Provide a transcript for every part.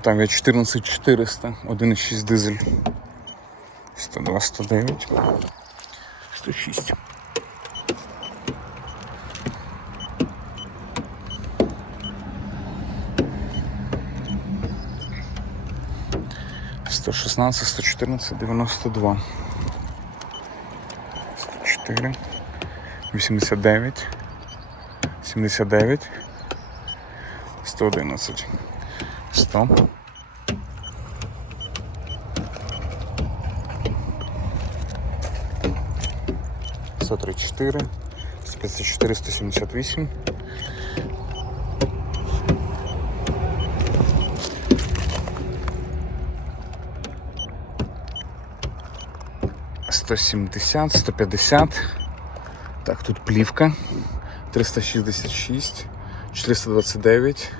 Octavia 14400, 1,6 дизель. 102, 109, 106. Сто шістнадцять, сто чотирнадцять, дев'яносто два. Сто чотири. Вісімдесят дев'ять. Сімдесят дев'ять. Сто одинадцять. Сто. Сто тридцять чотири. Сто п'ятдесят чотири, сто сімдесят вісім. 170, 150. Так, тут плівка. 366, 429,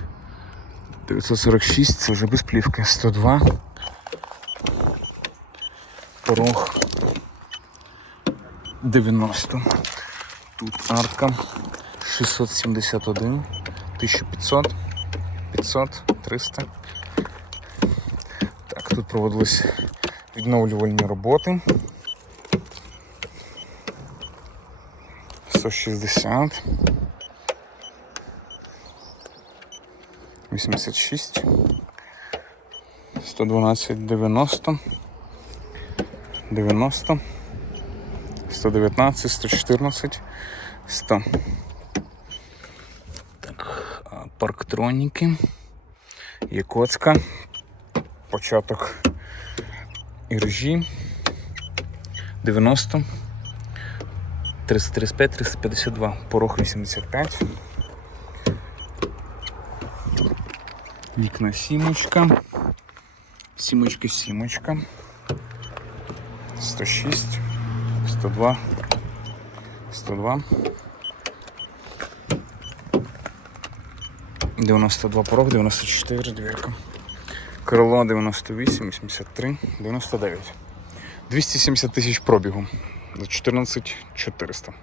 946, це вже без плівки. 102. Порог 90. Тут артка 671, 1500, 500, 300. Так, тут проводились відновлювальні роботи. 160 86 112 90 90 119 114 100 Так, парктроніки. Якутська. Початок іржі. 90 335, 352, порог 85. Вікна сімочка. Сімочки, сімочка. 106, 102, 102. 92 порог, 94, двірка. Крило 98, 83, 99. 270 тисяч пробігу за 14 400.